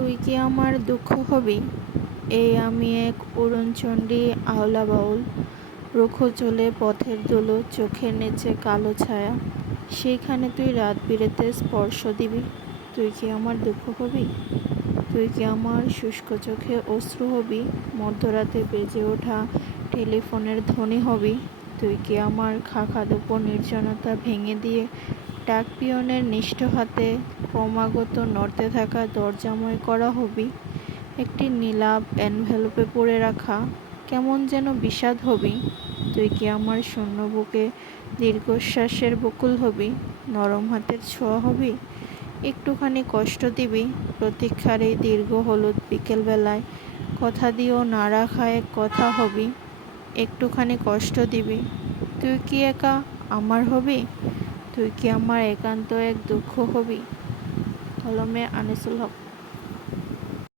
তুই কি আমার দুঃখ হবি? এই আমি এক উড়নচণ্ডী আওলা বাউল, রুক্ষ চুলে পথের ধুলো, চোখের নিচে কালো ছায়া, সেইখানে তুই রাত বিরেতে স্পর্শ দিবি। তুই কি আমার দুঃখ হবি? তুই কি আমার শুষ্ক চোখে অশ্রু হবি? মধ্যরাতে বেজে ওঠা টেলিফোনের ধ্বনি হবি? তুই কি আমার খাখাদোপো নির্জনতা ভেঙে দিয়ে ডাক পিয়নের নিষ্ঠ হাতে ক্রমাগত নড়তে থাকা দরজাময় করা হবি? একটি নীলাভ এনভেলপে পড়ে রাখা কেমন যেন বিষাদ হবি? তুই কি আমার শূন্য বুকে দীর্ঘশ্বাসের বকুল হবি? নরম হাতের ছোঁয়া হবি? একটুখানি কষ্ট দিবি? প্রতীক্ষার এই দীর্ঘ হলুদ বিকেলবেলায় কথা দিয়েও না রাখা এক কথা হবি? একটুখানি কষ্ট দিবি? তুই কি একা আমার হবি? তুই কি আমার একান্ত এক দুঃখ হবি? কলমে আনিসুল হক।